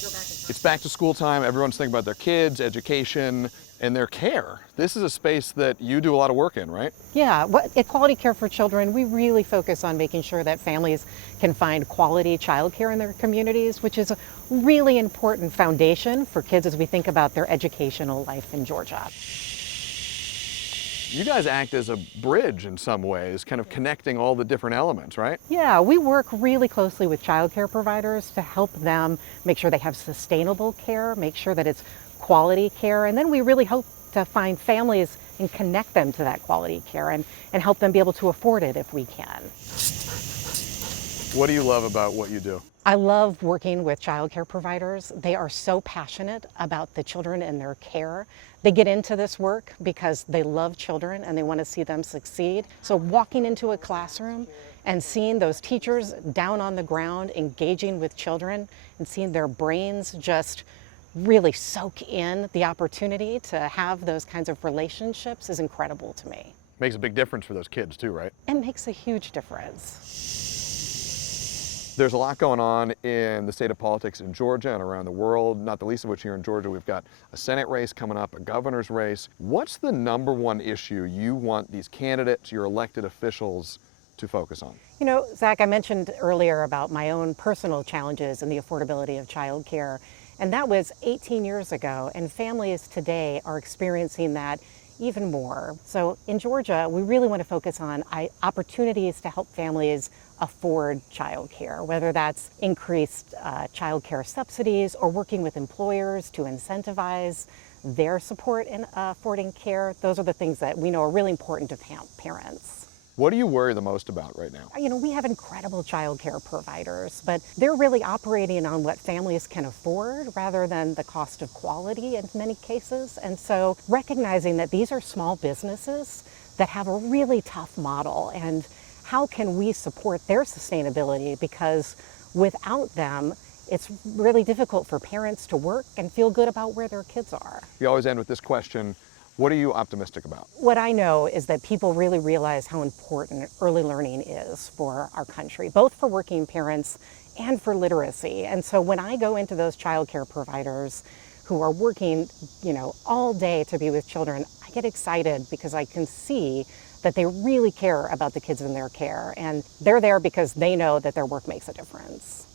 It's back to school time. Everyone's thinking about their kids, education, and their care. This is a space that you do a lot of work in, right? Yeah, at Quality Care for Children, we really focus on making sure that families can find quality childcare in their communities, which is a really important foundation for kids as we think about their educational life in Georgia. You guys act as a bridge in some ways, kind of connecting all the different elements, right? Yeah, we work really closely with childcare providers to help them make sure they have sustainable care, make sure that it's quality care, and then we really hope to find families and connect them to that quality care and help them be able to afford it if we can. What do you love about what you do? I love working with childcare providers. They are so passionate about the children and their care. They get into this work because they love children and they want to see them succeed. So walking into a classroom and seeing those teachers down on the ground engaging with children and seeing their brains just really soak in the opportunity to have those kinds of relationships is incredible to me. Makes a big difference for those kids too, right? It makes a huge difference. There's a lot going on in the state of politics in Georgia and around the world, not the least of which here in Georgia we've got a Senate race coming up, a governor's race. What's the number one issue you want these candidates, your elected officials, to focus on? You know, Zach, I mentioned earlier about my own personal challenges and the affordability of childcare, and that was 18 years ago, and families today are experiencing that even more. So in Georgia, we really want to focus on opportunities to help families afford childcare, whether that's increased childcare subsidies or working with employers to incentivize their support in affording care. Those are the things that we know are really important to parents. What do you worry the most about right now? You know, we have incredible childcare providers, but they're really operating on what families can afford rather than the cost of quality in many cases. And so recognizing that these are small businesses that have a really tough model, and how can we support their sustainability? Because without them, it's really difficult for parents to work and feel good about where their kids are. We always end with this question. What are you optimistic about? What I know is that people really realize how important early learning is for our country, both for working parents and for literacy. And so when I go into those childcare providers who are working, you know, all day to be with children, I get excited because I can see that they really care about the kids in their care, and they're there because they know that their work makes a difference.